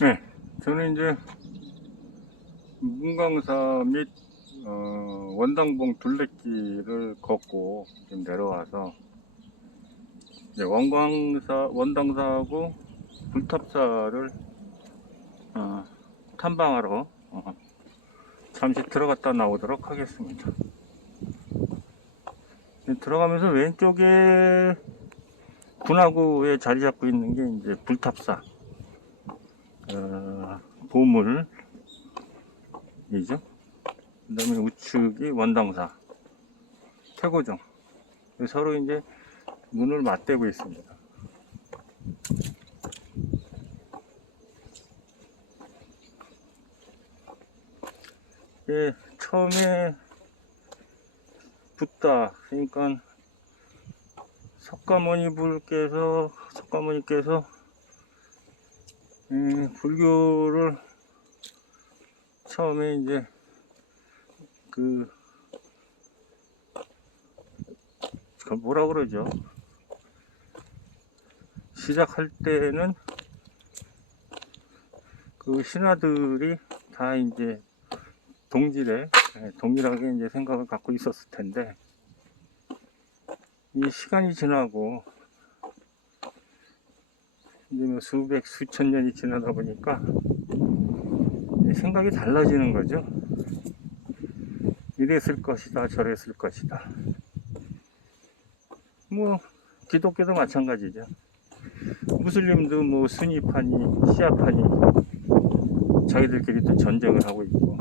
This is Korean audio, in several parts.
네, 저는 이제 문광사 및 어, 원당봉 둘레길을 걷고 지금 내려와서 이제 원광사 원당사하고 불탑사를 어, 탐방하러 어, 잠시 들어갔다 나오도록 하겠습니다. 네, 들어가면서 왼쪽에 분화구에 자리 잡고 있는 게 이제 불탑사. 어, 보물이죠. 그 다음에 우측이 원당사, 태고정. 서로 이제 눈을 맞대고 있습니다. 예, 처음에 붙다. 그러니까 석가모니 불께서, 석가모니께서 음, 불교를 처음에 이제 그, 그 뭐라 그러죠? 시작할 때는 그 신하들이 다 이제 동질에 예, 동일하게 이제 생각을 갖고 있었을 텐데 이 시간이 지나고 이제 뭐 수백 수천 년이 지나다 보니까 이 생각이 달라지는 거죠. 이랬을 것이다, 저랬을 것이다. 뭐 기독교도 마찬가지죠. 무슬림도 뭐 순위파니 시아파니 자기들끼리 또 전쟁을 하고 있고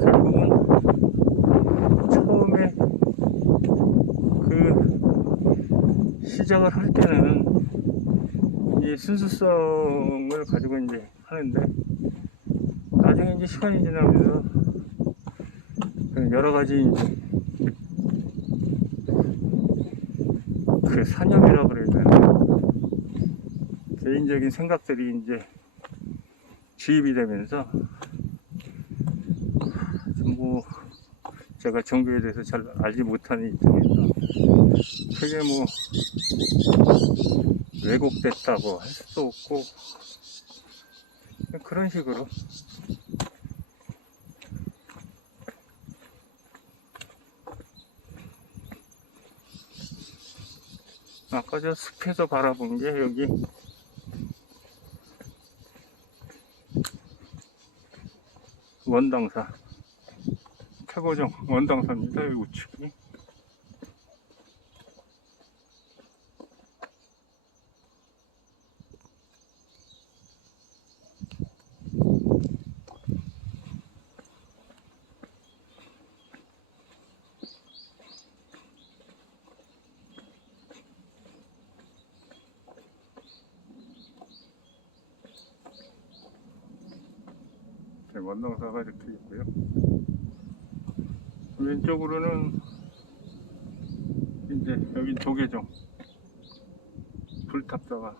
결국은 처음에 그 시작을 할 때는 이 순수성을 가지고 이제 하는데 나중에 이제 시간이 지나면서 그 여러 가지 그 사념이라 그래야 되나? 개인적인 생각들이 이제 주입이 되면서 전부 제가 종교에 대해서 잘 알지 못하는 입장에서 크게 뭐 왜곡됐다고 할 수도 없고 그런 식으로 아까 저 숲에서 바라본 게 여기 원당사 태고정 원당사입니다 여기 우측이 네, 원당사가 이렇게 있고요. 왼쪽으로는 이제 여기 조계종. 불탑사가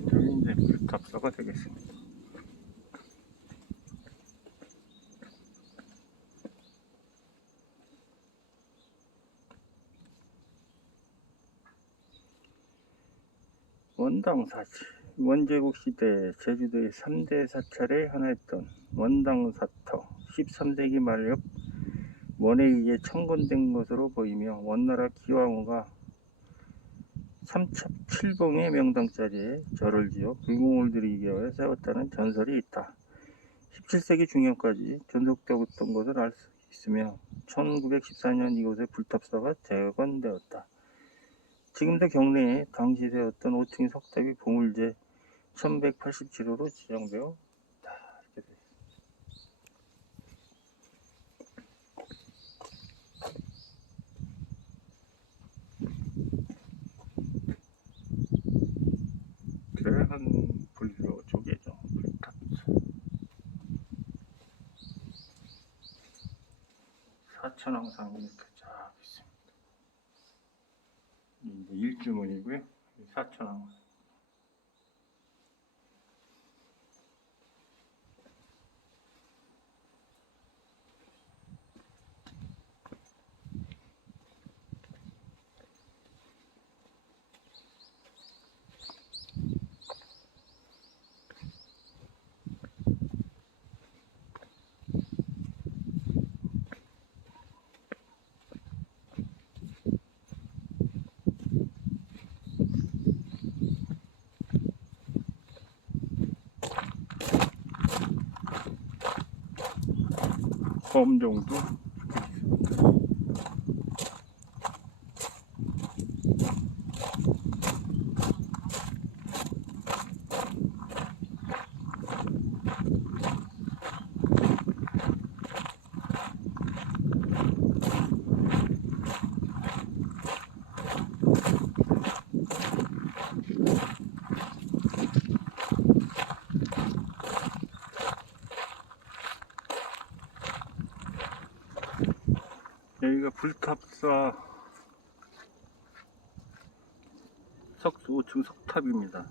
왼쪽이 이제 불탑사가 되겠습니다. 원당사지 원제국 시대 제주도의 3대 사찰의 하나였던 원당사터 13세기 말엽 원에 의해 청건된 것으로 보이며 원나라 기왕후가 삼첩칠봉의 명당자리에 절을 지어 불공을 들이기 위해 세웠다는 전설이 있다. 17세기 중엽까지 전속되었던 것을 알 수 있으며 1914년 이곳에 불탑사가 재건되었다. 지금도 경내에 당시 세웠던 5층 석탑이 보물제 1187호로 지정되어 있다. 이렇게 돼 있습니다. 사천왕상이 이렇게 쫙 있습니다. 이제 일주문이고요. 사천왕상. 검정도 여기가 불탑사 석 5층 석탑입니다.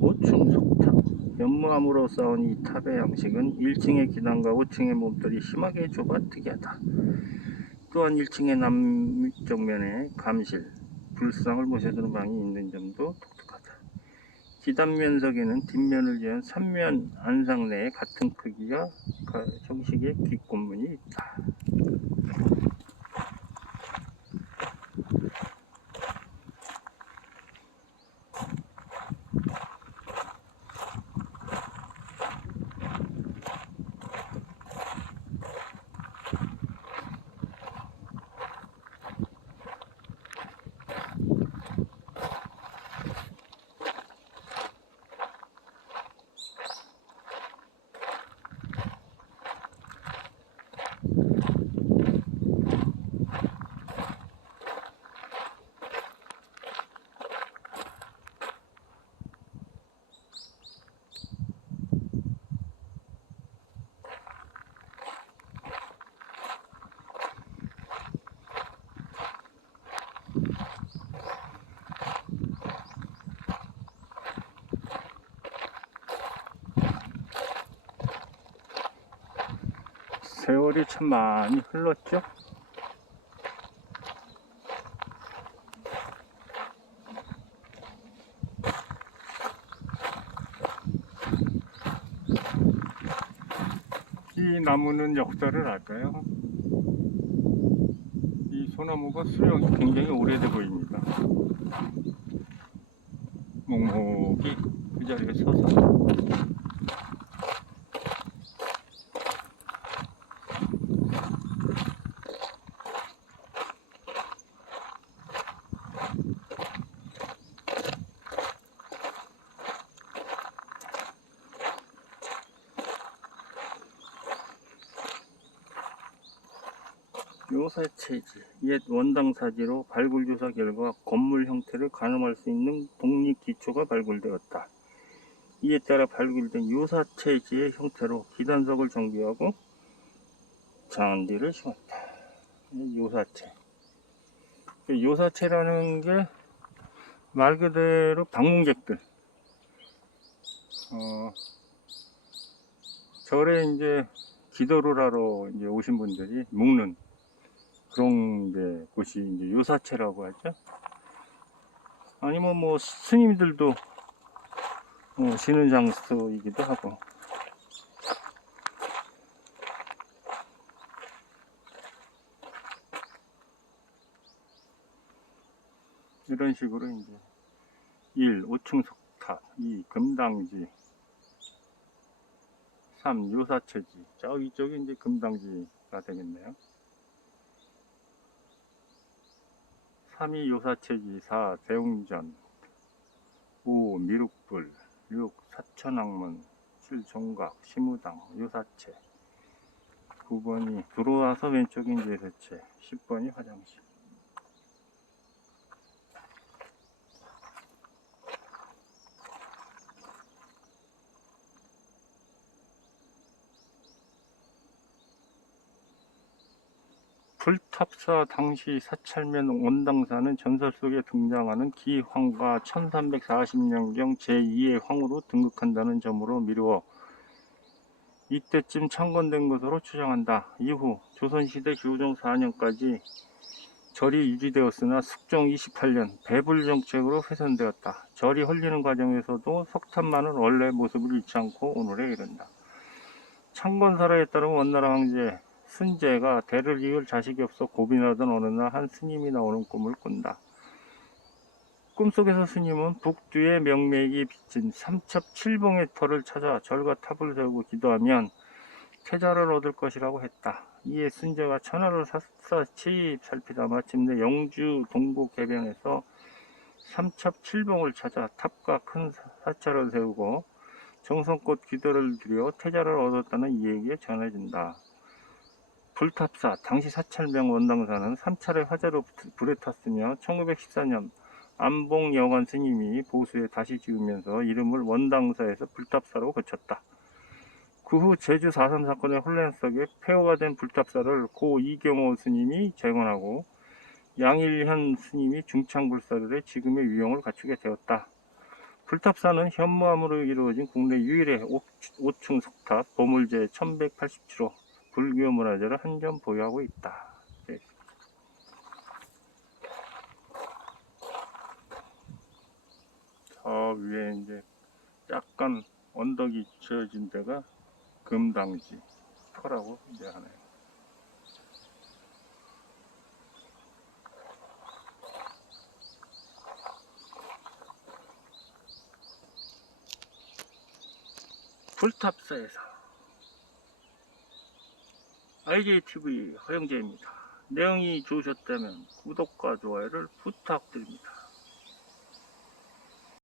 오층 석탑 연무암으로 쌓은 이 탑의 양식은 1층의 기단과 5층의 몸들이 심하게 좁아 특이하다. 또한 1층의 남쪽 면에 감실, 불상을 모셔두는 방이 있는 점도 독특하다. 기단 면석에는 뒷면을 위한 3면 안상 내에 같은 크기가 가- 형식의 뒷곤문이 있다. 세월이 참 많이 흘렀죠? 이 나무는 역사를 알까요? 이 소나무가 수령이 굉장히 오래돼 보입니다. 묵묵히 그 자리에 서서 묘사체지 옛 원당 사지로 발굴 조사 결과 건물 형태를 가늠할 수 있는 독립 기초가 발굴되었다. 이에 따라 발굴된 요사체지의 형태로 기단석을 정비하고 잔디를 심었다. 이 요사체. 그 요사체라는 게 말 그대로 방문객들. 어, 절에 이제 기도를 하러 이제 오신 분들이 묵는 그런 게 곳이 이제 요사체라고 하죠. 아니면 뭐 스님들도 어, 쉬는 장소이기도 하고. 이런 식으로 이제 1. 5층 석탑 2. 금당지 3. 요사체지. 저기, 저기 이제 금당지가 되겠네요. 3이 요사체지. 4. 대웅전. 5. 미륵불. 6. 사천왕문. 7. 종각. 시무당. 요사체. 9번이 들어와서 왼쪽이 이제 요사체. 10번이 화장실. 불탑사 당시 사찰면 원당사는 전설 속에 등장하는 기황과 1340년경 제2의 황으로 등극한다는 점으로 미루어 이때쯤 창건된 것으로 추정한다. 이후 조선시대 교종 4년까지 절이 유지되었으나 숙종 28년 배불 정책으로 훼손되었다. 절이 헐리는 과정에서도 석탄만은 원래 모습을 잃지 않고 오늘에 이른다. 창건사라에 따른 원나라 황제 순재가 대를 이을 자식이 없어 고민하던 어느 날 한 스님이 나오는 꿈을 꾼다. 꿈속에서 스님은 북두의 명맥이 비친 삼첩 칠봉의 터를 찾아 절과 탑을 세우고 기도하면 태자를 얻을 것이라고 했다. 이에 순재가 천하를 샅샅이 살피다 마침내 영주 동북 해변에서 삼첩 칠봉을 찾아 탑과 큰 사찰을 세우고 정성껏 기도를 드려 태자를 얻었다는 이에게 전해진다. 불탑사 당시 사찰명 원당사는 삼찰의 화재로 불- 불에 탔으며 1914년 안봉 여관 스님이 보수에 다시 지으면서 이름을 원당사에서 불탑사로 고쳤다. 그 후 제주 4.3 사건의 혼란 속에 폐허가 된 불탑사를 고 이경호 스님이 재건하고 양일현 스님이 중창불사를 해 지금의 유형을 갖추게 되었다. 불탑사는 현무암으로 이루어진 국내 유일의 5층 석탑 보물제 1187호 불교 문화재를 한 점 보유하고 있다. 네. 저 위에 이제 약간 언덕이 지어진 데가 금당지 터라고 이제 하네요. 불탑사에서 IJTV 허영재입니다. 내용이 좋으셨다면 구독과 좋아요를 부탁드립니다.